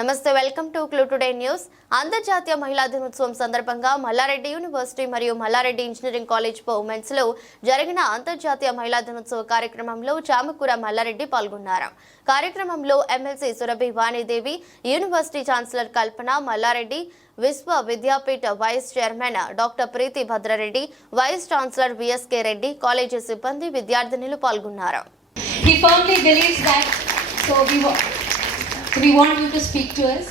నమస్తే, welcome to clue today news. అంతర్జాతీయ మహిళా దినోత్సవం సందర్భంగా మల్లారెడ్డి యూనివర్సిటీ మరియు Malla Reddy engineering college for women's లో జరిగిన అంతర్జాతీయ మహిళా దినోత్సవ కార్యక్రమంలో చామకూర మల్లారెడ్డి పాల్గొన్నారు. కార్యక్రమంలో MLC Surabhi Vanidevi, university chancellor Kalpana Mallareddy, Vishwa Vidyapeetha vice chairman doctor Preethi Bhadrareddy, vice chancellor VSK Reddy, college సిబ్బంది, విద్యార్థినులు పాల్గొన్నారు. He firmly believes that, so we want you to speak to us.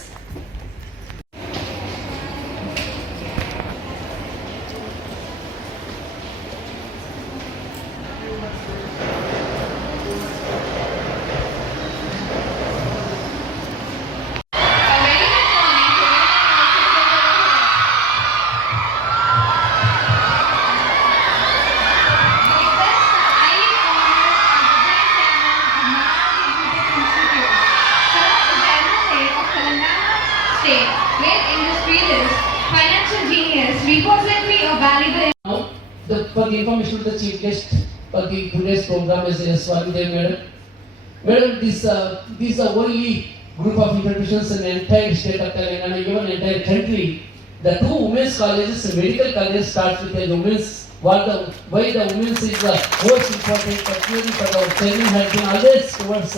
Great industrialist, financial genius, reported me a valuable. For the information of the chief guest for the today's program is Swamidevi madam. Madam, these are only group of institutions in the entire state of Telangana, even entire country. The two women's colleges, medical colleges, starts with the women's. Why the women's is the most important, particularly for our training has been always towards.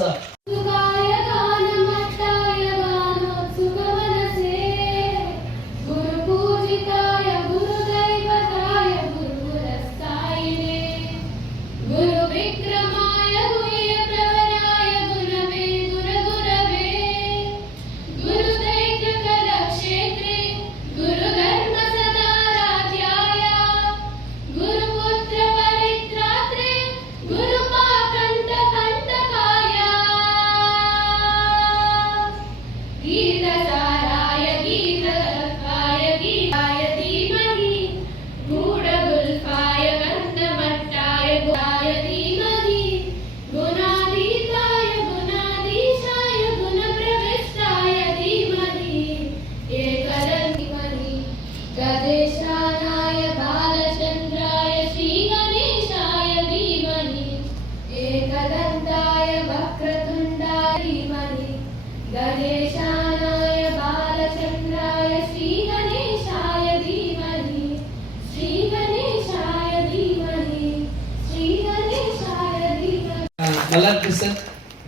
Malad sir,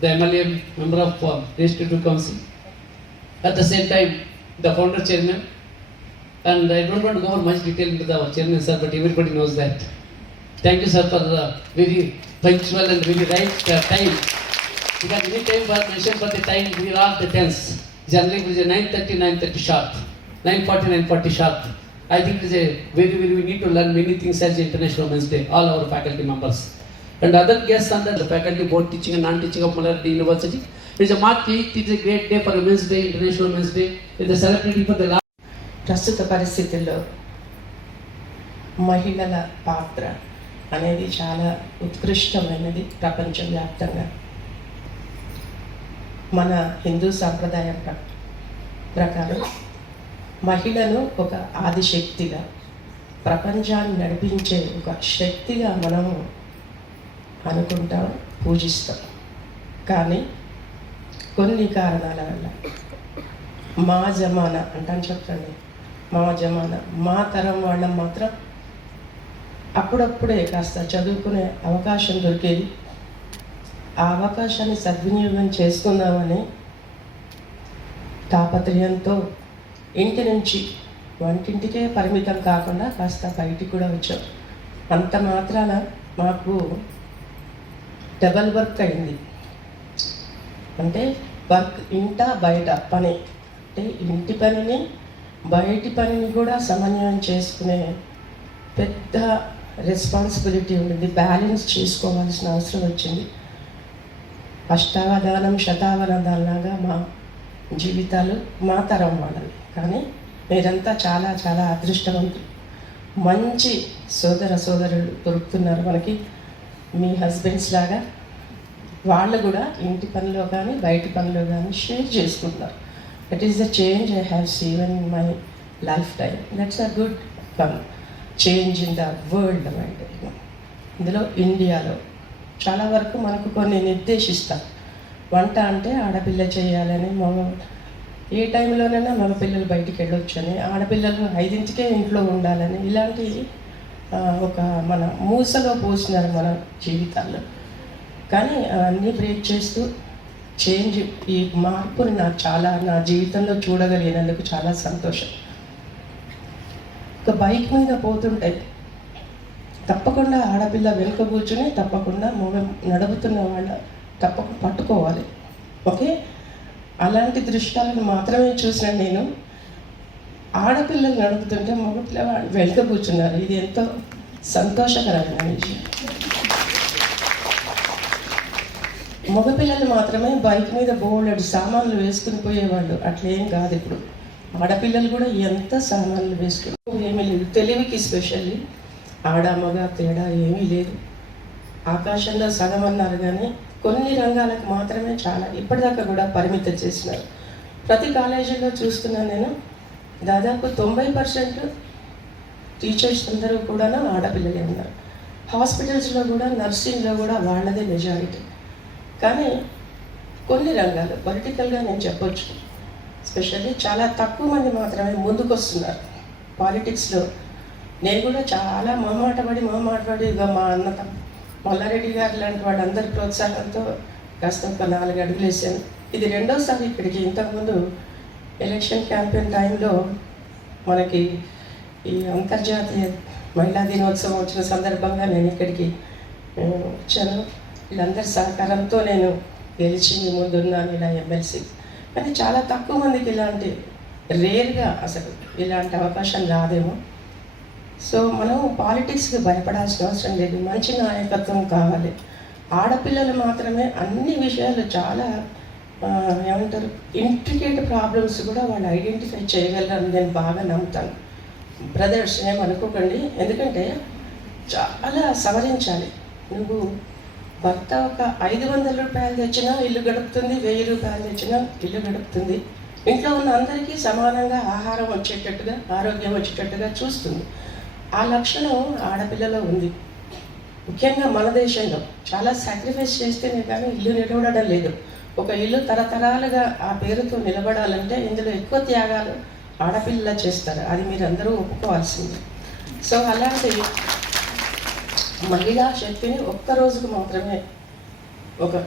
the MLA member of Legislative Council. At the same time, the founder chairman. And I don't want to go over much detail into the chairman sir, but everybody knows that. Thank you sir for the very punctual and very right time. Because any time was mentioned for the time, we are all the tense. Generally it is a 9:30, 9:30 sharp, 9:40, 9:40 sharp. I think it is a very, we need to learn many things as International Women's Day, all our faculty members. And other guests under the faculty, both teaching and non-teaching of Mallard University. It is a March 8th, it is a great day for Women's Day, International Women's Day. It is a celebrating for the last. ప్రస్తుత పరిస్థితుల్లో మహిళల పాత్ర అనేది చాలా ఉత్కృష్టమైనది. ప్రపంచవ్యాప్తంగా మన హిందూ సాంప్రదాయం ప్రకారం మహిళను ఒక ఆదిశక్తిగా, ప్రపంచాన్ని నడిపించే ఒక శక్తిగా మనము అనుకుంటాం, పూజిస్తాం. కానీ కొన్ని కారణాల వల్ల మా జమానా అంటాను, చెప్పండి, మా జమానా, మా తరం వాళ్ళం మాత్రం అప్పుడప్పుడే కాస్త చదువుకునే అవకాశం దొరికేది. ఆ అవకాశాన్ని సద్వినియోగం చేసుకుందామని తాపత్రయంతో ఇంటి నుంచి వంటింటికే పరిమితం కాకుండా కాస్త బయటికి కూడా వచ్చాం. అంత మాత్రాన మాకు డబల్ వర్క్ అయింది. అంటే వర్క్ ఇంట బయట పని, అంటే ఇంటి పనిని బయటి పనిని కూడా సమన్వయం చేసుకునే పెద్ద రెస్పాన్సిబిలిటీ ఉండింది. బ్యాలెన్స్ చేసుకోవాల్సిన అవసరం వచ్చింది. అష్టావధానం శతావధానాలాగా మా జీవితాలు మా తరం వాళ్ళవి. కానీ మీరంతా చాలా చాలా అదృష్టవంతులు. మంచి సోదరులు దొరుకుతున్నారు మనకి. మీ హస్బెండ్స్ లాగా వాళ్ళు కూడా ఇంటి పనిలో కానీ బయటి పనిలో కానీ షేర్ చేసుకుంటున్నారు. That is the change I have seen in my life time. That's a good change in the world. అంటే ఇందులో ఇండియాలో చాలా వరకు మనకు కొన్ని నిర్దేశిస్తారు. వంట అంటే ఆడపిల్ల చేయాలని, మగ ఏ టైంలోనైనా మగ పిల్లలు బయటికి వెళ్ళొచ్చు అని, ఆడపిల్లలు 5ంటికే ఇంట్లో ఉండాలని, ఇలాంటి ఒక మన మూసలో పోసినారు మన జీవితాల్లో. కానీ అన్నీ బ్రేక్ చేస్తూ చేంజ్, ఈ మార్పుని నా జీవితంలో చూడగలిగినందుకు చాలా సంతోషం. ఒక బైక్ మీద పోతుంటే తప్పకుండా ఆడపిల్ల వెనుక కూర్చుని తప్పకుండా నడుపుతున్న వాళ్ళ తప్పకుండా పట్టుకోవాలి. ఓకే, అలాంటి దృశ్యాలను మాత్రమే చూసిన నేను ఆడపిల్లలు నడుపుతుంటే మగపిల్లవాడు వెనుక కూర్చున్నారు. ఇది ఎంతో సంతోషకరమైన విషయం. మగపిల్లలు మాత్రమే బైక్ మీద బోలెడు సామాన్లు వేసుకుని పోయేవాళ్ళు, అట్లేం కాదు. ఇప్పుడు ఆడపిల్లలు కూడా ఎంత సామాన్లు వేసుకుని ఏమీ లేదు. తెలివికి స్పెషల్లీ ఆడ మగ తేడా ఏమీ లేదు. ఆకాశంలో సగం అన్నారు కానీ కొన్ని రంగాలకు మాత్రమే చాలా ఇప్పటిదాకా కూడా పరిమితం చేసినారు. ప్రతి కాలేజీలో చూస్తున్నాను నేను, దాదాపు 90% టీచర్స్ అందరూ కూడా ఆడపిల్లలే ఉన్నారు. హాస్పిటల్స్లో కూడా, నర్సింగ్లో కూడా వాళ్ళదే మెజారిటీ. కానీ కొన్ని రంగాలు పొలిటికల్గా నేను చెప్పొచ్చు, స్పెషల్లీ చాలా తక్కువ మంది మాత్రమే ముందుకు వస్తున్నారు పాలిటిక్స్లో. నేను కూడా చాలా మొహమాటపడి ఇక మా అన్న మల్లారెడ్డి గారు లాంటి వాళ్ళందరి ప్రోత్సాహంతో కాస్త ఒక 4 అడుగులు వేసాను. ఇది రెండోసారి ఇక్కడికి. ఇంతకుముందు ఎలక్షన్ క్యాంపెయిన్ టైంలో మనకి ఈ అంతర్జాతీయ మహిళా దినోత్సవం వచ్చిన సందర్భంగా నేను ఇక్కడికి వచ్చాను. వీళ్ళందరి సహకారంతో నేను గెలిచి మీ ముందున్నాను ఇలా ఎమ్మెల్సీ. కానీ చాలా తక్కువ మందికి ఇలాంటి, రేర్గా అసలు ఇలాంటి అవకాశం రాదేమో. సో మనం పాలిటిక్స్కి భయపడాల్సిన అవసరం లేదు. మంచి నాయకత్వం కావాలి. ఆడపిల్లలు మాత్రమే అన్ని విషయాలు చాలా ఏమంటారు ఇంట్రికేట్ ప్రాబ్లమ్స్ కూడా వాళ్ళు ఐడెంటిఫై చేయగలరని నేను బాగా నమ్ముతాను. బ్రదర్స్ ఏమనుకోకండి, ఎందుకంటే చాలా సవరించాలి. నువ్వు భర్త ఒక 500 రూపాయలు తెచ్చినా ఇల్లు గడుపుతుంది, 1000 రూపాయలు తెచ్చినా ఇల్లు గడుపుతుంది. ఇంట్లో ఉన్న అందరికీ సమానంగా ఆహారం వచ్చేటట్టుగా, ఆరోగ్యం వచ్చేటట్టుగా చూస్తుంది. ఆ లక్షణం ఆడపిల్లలో ఉంది. ముఖ్యంగా మన దేశంలో చాలా సాక్రిఫైస్ చేస్తేనే కానీ ఇల్లు నిలబడడం లేదు. ఒక ఇల్లు తరతరాలుగా ఆ పేరుతో నిలబడాలంటే ఇందులో ఎక్కువ త్యాగాలు ఆడపిల్లలా చేస్తారు. అది మీరందరూ ఒప్పుకోవాల్సింది. సో అలాంటి మహిళా శక్తిని ఒక్కరోజుకు మాత్రమే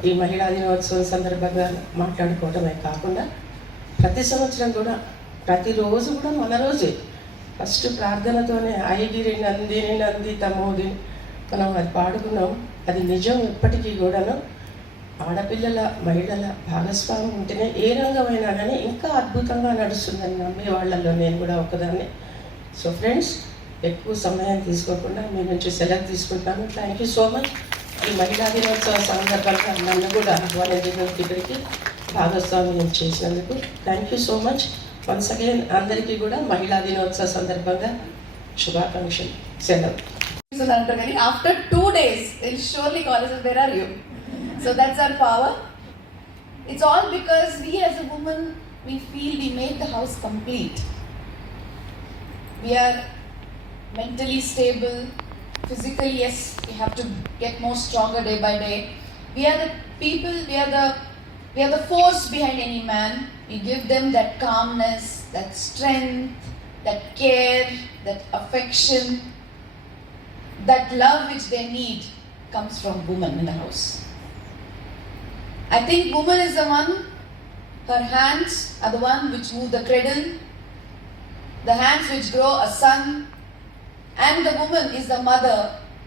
ఈ మహిళా దినోత్సవం సందర్భంగా మాట్లాడుకోవడమే కాకుండా ప్రతి సంవత్సరం కూడా, ప్రతిరోజు కూడా మన రోజే ఫస్ట్ ప్రార్థనతోనే ఐగిరి నందిని నంది తమోది మనం అది పాడుకున్నాం. అది నిజం. ఎప్పటికీ కూడాను ఆడపిల్లల, మహిళల భాగస్వామ్యం ఉంటేనే ఏ రంగమైనా కానీ ఇంకా అద్భుతంగా నడుస్తుందని నమ్మే వాళ్ళల్లో నేను కూడా ఒకదాన్ని. సో ఫ్రెండ్స్, ఎక్కువ సమయం తీసుకోకుండా మీ నుంచి సెలవు తీసుకుంటాను. Thank you so much. ఈ మహిళా దినోత్సవ సందర్భంగా నన్ను కూడా ఆహ్వానించినందుకు, ఇక్కడికి భాగస్వామ్యం చేసినందుకు thank you so much. Once again అందరికీ కూడా మహిళా దినోత్సవ సందర్భంగా శుభాకాంక్షలు. సెలవు. After 2 days, they'll surely call us, where are you? So that's our power. It's all because we as a woman, we feel we made the house complete. We are mentally stable, physically, yes, we have to get more stronger day by day. We are the people, we are the force behind any man. We give them that calmness, that strength, that care, that affection, that love which they need comes from women in the house. I think woman is the one, her hands are the one which move the cradle, the hands which grow a son, and the woman is the mother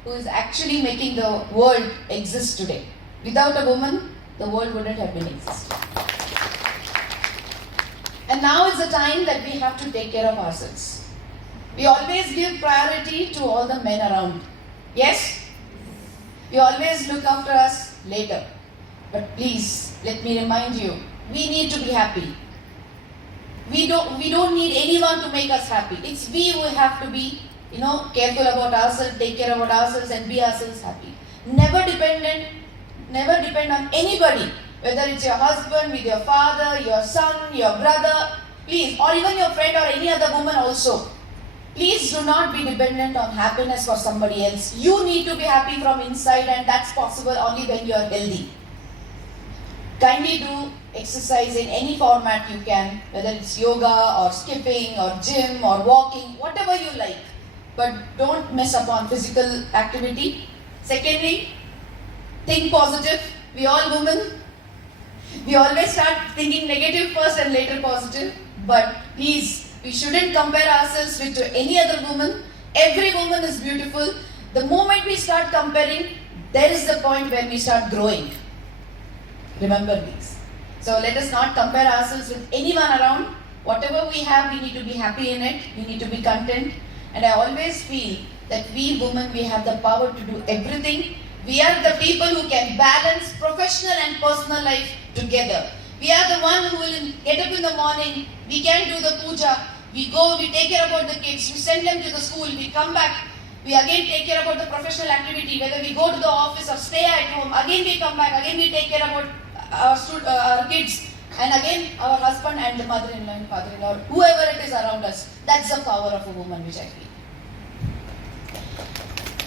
who is actually making the world exist today. Without a woman, the world wouldn't have been existing. And now is the time that we have to take care of ourselves. We always give priority to all the men around. Yes, we always look after us later. But please, let me remind you, we need to be happy. We don't need anyone to make us happy. It's we who have to be, careful about ourselves, take care about ourselves and be ourselves happy. Never depend on anybody, whether it's your husband, with your father, your son, your brother, please, or even your friend or any other woman also. Please do not be dependent on happiness for somebody else. You need to be happy from inside, and that's possible only when you are healthy. kindly do exercise in any format you can, whether it's yoga or skipping or gym or walking, whatever you like. But don't mess up on physical activity. Secondly, think positive. We all women, we always start thinking negative first and later positive. But please, we shouldn't compare ourselves with any other woman. Every woman is beautiful. The moment we start comparing, there is the point where we start growing. Remember these. So let us not compare ourselves with anyone around. Whatever we have, we need to be happy in it. We need to be content. And I always feel that we women, we have the power to do everything. We are the people who can balance professional and personal life together. We are the one who will get up in the morning. We can do the puja. We go, we take care about the kids. We send them to the school. We come back. We again take care about the professional activity. Whether we go to the office or stay at home. Again we come back. Again we take care about our kids. And again our husband and the mother-in-law and father-in-law. Whoever it is around us. That's the power of a woman, which I feel.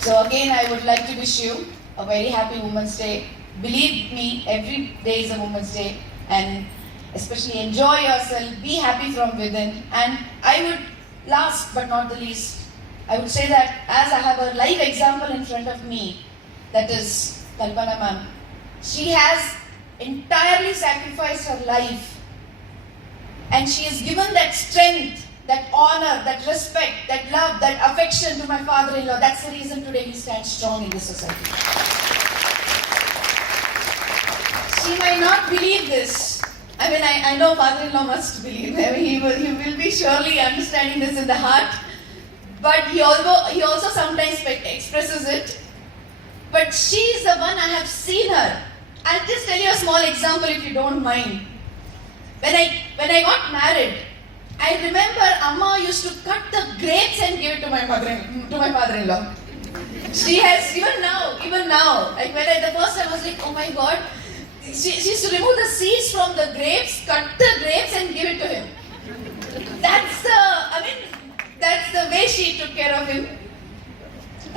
So again, I would like to wish you a very happy Women's Day. Believe me, every day is a Women's Day, and especially enjoy yourself, be happy from within. And I would, last but not the least, I would say that as I have a live example in front of me, that is Kalpana ma'am. She has entirely sacrificed her life, and she has given that strength, that honor, that respect, that love, that affection to my father-in-law. That's the reason today he stands strong in this society. She might not believe this. I mean, I know father-in-law must believe. I mean, he will be surely understanding this in the heart. But he also sometimes expresses it. But she is the one, I have seen her. I'll just tell you a small example if you don't mind. When I got married, I remember Amma used to cut the grapes and give it to my father-in-law. She has, even now, like when the first time I was like, oh my God, she used to remove the seeds from the grapes, cut the grapes and give it to him. That's the way she took care of him. I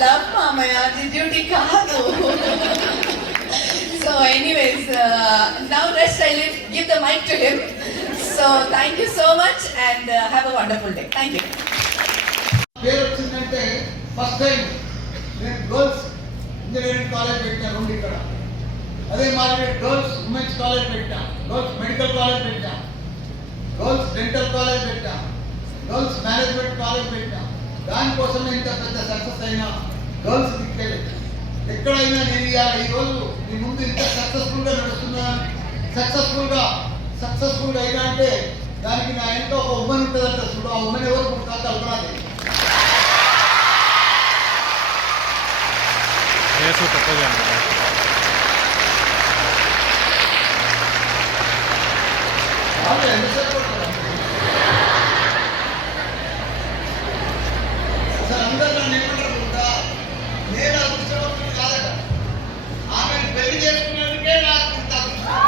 love Mamaya, the duty kaadu. So anyways, now rest I give the mic to him. So thank you so much and have a wonderful day. Thank you. First time girls engineering college పెట్టాను ఇక్కడ అదే మాదిరి girls women's college పెట్టాం girls medical college పెట్టాం girls dental college పెట్టాం girls management college పెట్టాం దానికోసం ఇంత పెద్ద సక్సెస్ అయినా గర్ల్స్ దిక్కెళ్ళి ఎక్కడైనా నేను ఇవాళ ఈరోజు మీ ముందు ఇంత సక్సెస్ఫుల్గా నడుస్తున్నాను సక్సెస్ఫుల్గా అయినా అంటే దానికి నా ఎంతో ఒక ఉమెన్ ఉంటుందంట చూడు ఆ ఉమెన్ ఎవరు పుడతా కల్పనాది అసలు అందరూ నన్ను ఏమంటారు కూడా నేను అదృష్టవంతుడు కాదట ఆమెను పెళ్లి చేసుకున్నందుకే నాకు ఇంత అదృష్టం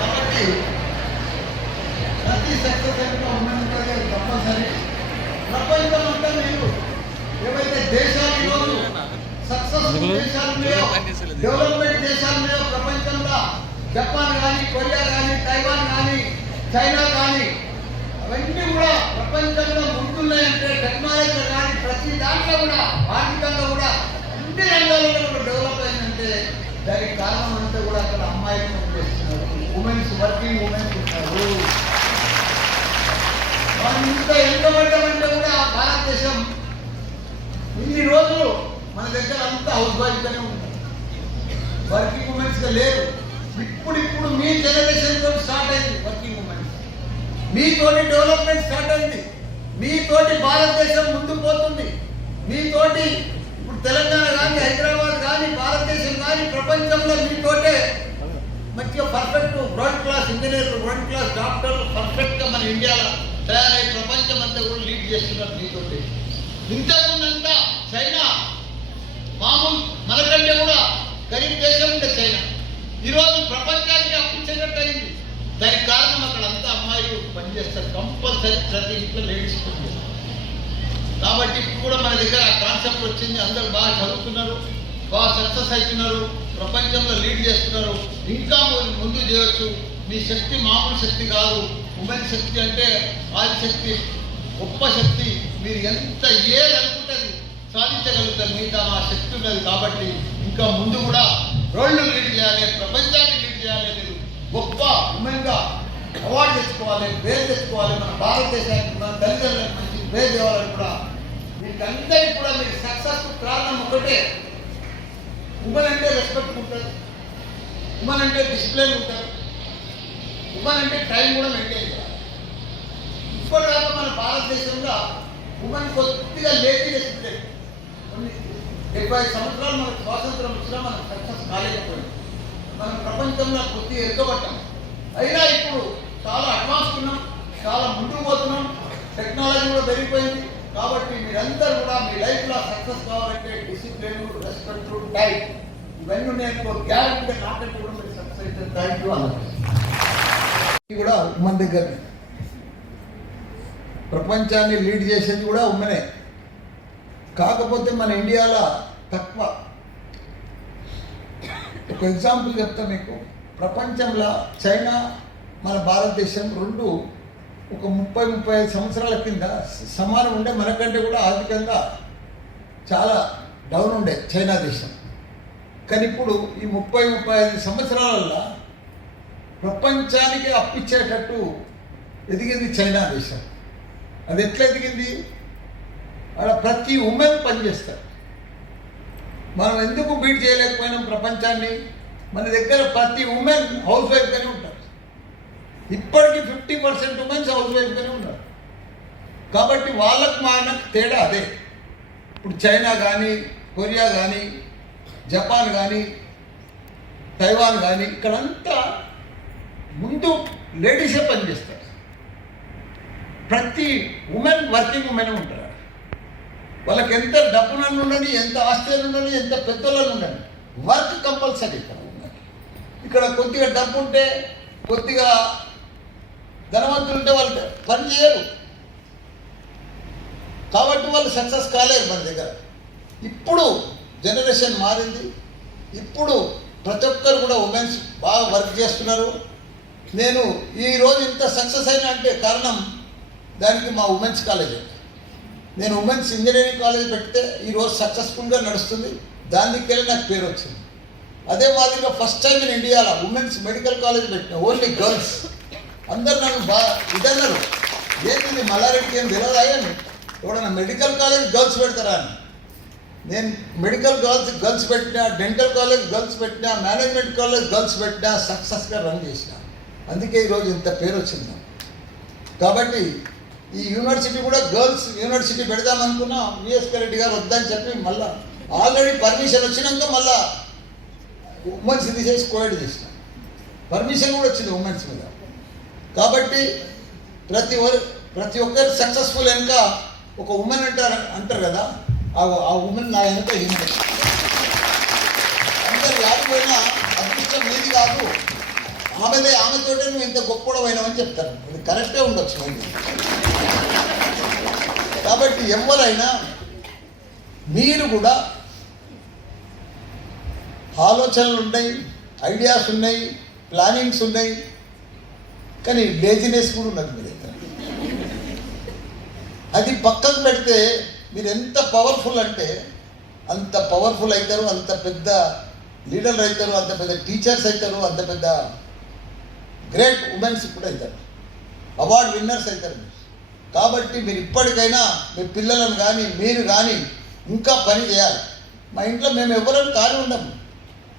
కాబట్టి ప్రతి సక్సెస్ అయిన ఉమెన్ ఉంటుంది అది కంపల్సరీ ప్రపంచం అంతా మీరు ఏవైతే దేశాలు ఈరోజు సక్సెస్ఫుల్ దేశాలు ఉన్నాయో డెవలప్మెంట్ దేశాలు ఉన్నాయో ప్రపంచంలో జపాన్ కానీ కొరియా కానీ తైవాన్ కానీ చైనా కానీ అవన్నీ కూడా ప్రపంచంలో ముందున్నాయంటే టెక్నాలజీ కానీ ప్రతి దాంట్లో కూడా ఆర్థికంగా కూడా అన్ని రంగాల్లో కూడా డెవలప్ అయిందంటే దానికి కారణం అంతా కూడా అక్కడ అమ్మాయిలు పనిచేస్తున్నారు ఉమెన్స్ వర్కింగ్ ఉమెన్స్ ఉన్నారు మనం ఇంత ఎంతమంటే కూడా భారతదేశం ఇన్ని రోజులు మన దగ్గర అంతా హౌస్ వైఫ్గానే ఉంది వర్కింగ్ ఉమెన్స్గా లేదు ఇప్పుడు మీ జనరేషన్తో స్టార్ట్ అయింది వర్కింగ్ ఉమెన్స్ మీతోటి డెవలప్మెంట్ స్టార్ట్ అయింది మీతోటి భారతదేశం ముందుకు పోతుంది మీతోటి ఇప్పుడు తెలంగాణ కానీ హైదరాబాద్ కానీ భారతదేశం కానీ ప్రపంచంలో మీతోటే మంచిగా పర్ఫెక్ట్ వరల్డ్ క్లాస్ ఇంజనీర్లు వరల్డ్ క్లాస్ డాక్టర్లు పర్ఫెక్ట్గా మన ఇండియాలో తయారై ప్రపంచం అంతా కూడా లీడ్ చేస్తున్నారు మీతోటి ఇంతకుముందంతా చైనా మామూలు మనకంటే కూడా గరీబ్ దేశం ఉంటే చైనా ఈరోజు ప్రపంచానికి అప్పించేటట్టు అయింది దానికి కారణం అక్కడ అంతా అమ్మాయిలు పనిచేస్తారు కంపల్సరీ ప్రతి ఇంట్లో లేడీస్ పనిచేస్తారు కాబట్టి ఇప్పుడు కూడా మన దగ్గర ఆ కాన్సెప్ట్ వచ్చింది. అందరూ బాగా చదువుతున్నారు, బాగా సక్సెస్ అవుతున్నారు, ప్రపంచంలో లీడ్ చేస్తున్నారు. ఇంకా ముందు చేయవచ్చు. మీ శక్తి మామూలు శక్తి కాదు. ఉమెన్ శక్తి అంటే ఆదిశక్తి, గొప్ప శక్తి. మీరు ఎంత ఏది అనుకుంటుంది సాధించగలుగుతారు. మీతో ఆ శక్తి ఉన్నది. కాబట్టి ఇంకా ముందు కూడా వరల్డ్ లీడ్ చేయాలి, ప్రపంచాన్ని లీడ్ చేయాలి. మీరు గొప్ప ఉమెన్గా అవార్డు తెచ్చుకోవాలి, పేరు తెచ్చుకోవాలి. మన భారతదేశానికి, మన తల్లిదండ్రులకు మంచి పేరు తేవాలని కూడా మీకందరికీ కూడా మీరు సక్సెస్ కారణం ఒకటే. ఉమెన్ అంటే రెస్పెక్ట్ ఉంటుంది, ఉమెన్ అంటే డిసిప్లిన్ ఉంటుంది, ఉమెన్ అంటే టైం కూడా మెయింటైన్ చేయాలి. ఇప్పటిదాకా మన భారతదేశంలో ఉమెన్ కొద్దిగా లేజీనెస్ ఉండేది. కొన్ని 75 సంవత్సరాలు మనకు స్వాతంత్రం వచ్చినా మనం సక్సెస్ కాలేకపోయింది. మనం ప్రపంచంలో కొద్దిగా ఎదుగుపడ్డాం. అయినా ఇప్పుడు చాలా అడ్వాన్స్ ఉన్నాం, చాలా ముందుకు పోతున్నాం. టెక్నాలజీ కూడా పెరిగిపోయింది. కాబట్టి మీరందరూ కూడా మీ లైఫ్లో సక్సెస్ కావాలంటే డిసిప్లిన్, రెస్పెక్ట్, టైం ఇవన్నీ నేను గ్యారెంటీగా నాకంటే కూడా మీరు సక్సెస్ అయితే థ్యాంక్ యూ అన్నారు. కూడా ఉమెన్ దగ్గర ప్రపంచాన్ని లీడ్ చేసేది కూడా ఉమెనే. కాకపోతే మన ఇండియాలో తక్కువ. ఒక ఎగ్జాంపుల్ చెప్తా మీకు. ప్రపంచంలో చైనా, మన భారతదేశం రెండు ఒక 30-35 సంవత్సరాల కింద సమానం ఉండే. మనకంటే కూడా ఆర్థికంగా చాలా డౌన్ ఉండే చైనా దేశం. కానీ ఇప్పుడు ఈ 30-35 సంవత్సరాలలో ప్రపంచానికి అప్పిచ్చేటట్టు ఎదిగింది చైనా దేశం. అది ఎట్లా ఎదిగింది? అక్కడ ప్రతి ఉమెన్ పనిచేస్తారు. మనం ఎందుకు బీట్ చేయలేకపోయినాం ప్రపంచాన్ని? మన దగ్గర ప్రతి ఉమెన్ హౌస్ వైఫ్గానే ఉంటారు. ఇప్పటికీ 50% ఉమెన్స్ హౌస్ వైఫ్గానే ఉన్నారు. కాబట్టి వాళ్ళకు మనకు తేడా అదే. ఇప్పుడు చైనా కానీ, కొరియా కానీ, జపాన్ కానీ, తైవాన్ కానీ ఇక్కడంతా ముందు లేడీసే పనిచేస్తారు. ప్రతి ఉమెన్ వర్కింగ్ ఉమెన్ ఉంటారు. వాళ్ళకి ఎంత డబ్బునన్ను ఉండని, ఎంత ఆస్తి ఉండని, ఎంత పెద్దలను ఉండని, వర్క్ కంపల్సరీ ఇక్కడ ఉన్నది. ఇక్కడ కొద్దిగా డబ్బు ఉంటే, కొద్దిగా ధనవంతులు ఉంటే వాళ్ళు పని చేయరు. కాబట్టి వాళ్ళు సక్సెస్ కాలేరు మన దగ్గర. ఇప్పుడు జనరేషన్ మారింది. ఇప్పుడు ప్రతి ఒక్కరు కూడా ఉమెన్స్ బాగా వర్క్ చేస్తున్నారు. నేను ఈరోజు ఇంత సక్సెస్ అయినా అంటే కారణం దానికి మా ఉమెన్స్ కాలేజ్. నేను ఉమెన్స్ ఇంజనీరింగ్ కాలేజ్ పెడితే ఈరోజు సక్సెస్ఫుల్గా నడుస్తుంది. దానికి వెళ్ళి నాకు పేరు వచ్చింది. అదే మాదిరిగా ఫస్ట్ టైం నేను ఇండియాలో ఉమెన్స్ మెడికల్ కాలేజ్ పెట్టిన, ఓన్లీ గర్ల్స్. అందరు నన్ను బాగా ఇదన్నారు, ఏంటి మల్లారెడ్డికి ఏం తెలియదాయని, ఎవడన్నా మెడికల్ కాలేజ్ గర్ల్స్ పెడతారా అని. నేను మెడికల్ గర్ల్స్ పెట్టినా, డెంటల్ కాలేజ్ గర్ల్స్ పెట్టినా, మేనేజ్మెంట్ కాలేజ్ గర్ల్స్ పెట్టినా, సక్సెస్గా రన్ చేసిన. అందుకే ఈరోజు ఇంత పేరు వచ్చింది. కాబట్టి ఈ యూనివర్సిటీ కూడా గర్ల్స్ యూనివర్సిటీ పెడదామనుకున్నా, విఎస్కే రెడ్డి గారు వద్దని చెప్పి మళ్ళీ ఆల్రెడీ పర్మిషన్ వచ్చినాక మళ్ళీ ఉమెన్స్ తీసేసి కోవిడ్ చేసిన. పర్మిషన్ కూడా వచ్చింది ఉమెన్స్ మీద. కాబట్టి ప్రతి ఒక్కరు సక్సెస్ఫుల్ వెనుక ఒక ఉమెన్ అంటారు కదా, ఆ ఉమెన్ నా వెనుక హ్యూమన్. అందరు ఆడిపోయినా అదృష్టం మీది కాదు, ఆమెతోటే నువ్వు ఇంత గొప్పడమైనావని చెప్తారు. ఇది కరెక్టే ఉండొచ్చు. కాబట్టి ఎవరైనా మీరు కూడా ఆలోచనలు ఉన్నాయి, ఐడియాస్ ఉన్నాయి, ప్లానింగ్స్ ఉన్నాయి, కానీ లేజినెస్ కూడా ఉన్నది మీ దగ్గర. అది పక్కకు పెడితే మీరు ఎంత పవర్ఫుల్ అంటే అంత పవర్ఫుల్ అవుతారు, అంత పెద్ద లీడర్లు అవుతారు, అంత పెద్ద టీచర్స్ అవుతారు, అంత పెద్ద గ్రేట్ ఉమెన్స్ కూడా అవుతారు, అవార్డు విన్నర్స్ అవుతారు. కాబట్టి మీరు ఇప్పటికైనా మీ పిల్లలను కానీ మీరు కానీ ఇంకా పని చేయాలి. మా ఇంట్లో మేము ఎవరైనా ఖాళీ ఉండము.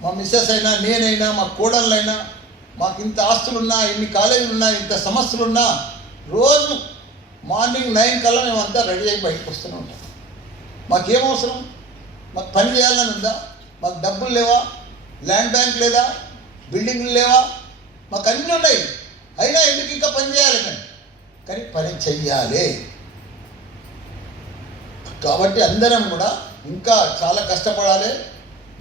మా మిస్సెస్ అయినా, నేనైనా, మా కోడళ్ళైనా, మాకు ఇంత ఆస్తులున్నా, ఇన్ని కాలేజీలు ఉన్నా, ఇంత సమస్యలున్నా, రోజు మార్నింగ్ 9 కల్లా మేమంతా రెడీ అయ్యి బయటకు వస్తూనే ఉంటాం. మాకేం అవసరం? మాకు పని చేయాలని ఉందా? మాకు డబ్బులు లేవా? ల్యాండ్ బ్యాంక్ లేదా? బిల్డింగ్లు లేవా? మాకు అన్నీ ఉన్నాయి. అయినా ఎందుకు ఇంకా పని చేయాలి? కానీ పని చెయ్యాలి. కాబట్టి అందరం కూడా ఇంకా చాలా కష్టపడాలి.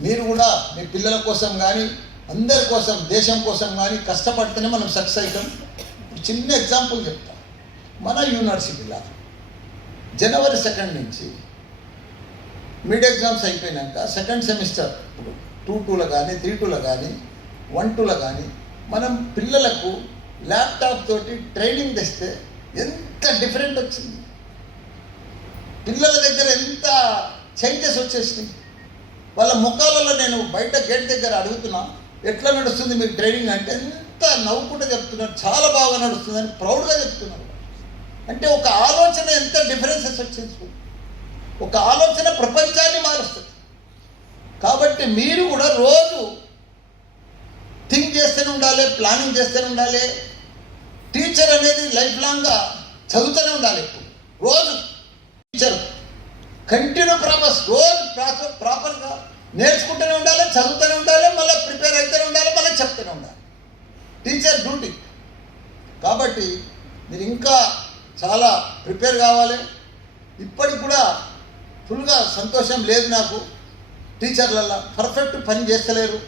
మీరు కూడా మీ పిల్లల కోసం కానీ, అందరి కోసం, దేశం కోసం కానీ కష్టపడితేనే మనం సక్సెస్ అవుతాం. చిన్న ఎగ్జాంపుల్ చెప్తా. మన యూనివర్సిటీలో జనవరి 2 నుంచి మిడ్ ఎగ్జామ్స్ అయిపోయినాక సెకండ్ సెమిస్టర్ ఇప్పుడు 2-2లో కానీ 3-2లో కానీ 1-2లో కానీ మనం పిల్లలకు ల్యాప్టాప్ తోటి ట్రైనింగ్ తెస్తే ఎంత డిఫరెంట్ వచ్చింది, పిల్లల దగ్గర ఎంత చేంజెస్ వచ్చేసినాయి. వాళ్ళ ముఖాలలో నేను బయట గేట్ దగ్గర అడుగుతున్నా, ఎట్లా నడుస్తుంది మీకు ట్రైనింగ్ అంటే ఎంత నవ్వుకుంటూ చెప్తున్నారు, చాలా బాగా నడుస్తుందని ప్రౌడ్గా చెప్తున్నారు. అంటే ఒక ఆలోచన ఎంత డిఫరెన్సెస్ వచ్చింది, ఒక ఆలోచన ప్రపంచాన్ని మారుస్తుంది. కాబట్టి మీరు కూడా రోజు థింక్ చేస్తూనే ఉండాలి, ప్లానింగ్ చేస్తూనే ఉండాలి. టీచర్ అనేది లైఫ్ లాంగ్గా చదువుతూనే ఉండాలి. రోజు టీచర్ కంటిన్యూ రోజు ప్రాపర్గా నేర్చుకుంటూనే ఉండాలి, చదువుతూనే ఉండాలి, మళ్ళీ ప్రిపేర్ అవుతూనే ఉండాలి, మళ్ళీ చెప్తూనే ఉండాలి. Teacher duty. కాబట్టి మీరు ఇంకా చాలా ప్రిపేర్ కావాలి. ఇప్పటికి కూడా ఫుల్గా సంతోషం లేదు నాకు. టీచర్లలో పర్ఫెక్ట్ పని చేస్తలేరు,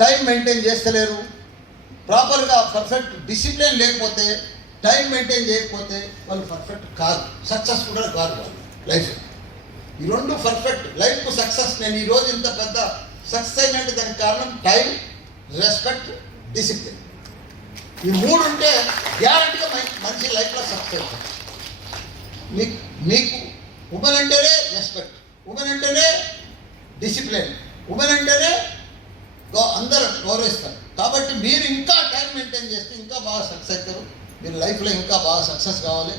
టైం మెయింటైన్ చేస్తలేరు, ప్రాపర్గా పర్ఫెక్ట్ డిసిప్లిన్ లేకపోతే, టైం మెయింటైన్ చేయకపోతే వాళ్ళు పర్ఫెక్ట్ కాదు, సక్సెస్ఫుల్ కాదు వాళ్ళు లైఫ్. ఈ రెండు పర్ఫెక్ట్ లైఫ్ సక్సెస్. నేను ఈరోజు ఇంత పెద్ద సక్సెస్ అయినట్టు దానికి కారణం టైం, రెస్పెక్ట్, డిసిప్లిన్. ఈ మూడు ఉంటే గ్యారంటీగా మంచి లైఫ్లో సక్సెస్ అవుతుంది. మీకు ఉమెన్ అంటేనే రెస్పెక్ట్, ఉమెన్ అంటేనే డిసిప్లిన్, ఉమెన్ అంటేనే అందరూ గౌరవిస్తారు. కాబట్టి మీరు ఇంకా టైం మెయింటైన్ చేస్తే ఇంకా బాగా సక్సెస్ అవుతారు. మీరు లైఫ్లో ఇంకా బాగా సక్సెస్ కావాలి,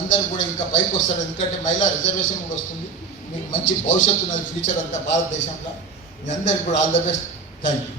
అందరూ కూడా ఇంకా పైకి వస్తారు. ఎందుకంటే మహిళా రిజర్వేషన్ కూడా వస్తుంది, మీకు మంచి భవిష్యత్తు ఉన్నది ఫ్యూచర్ అంతా భారతదేశంలో. మీ అందరికీ కూడా all the best. Thank you.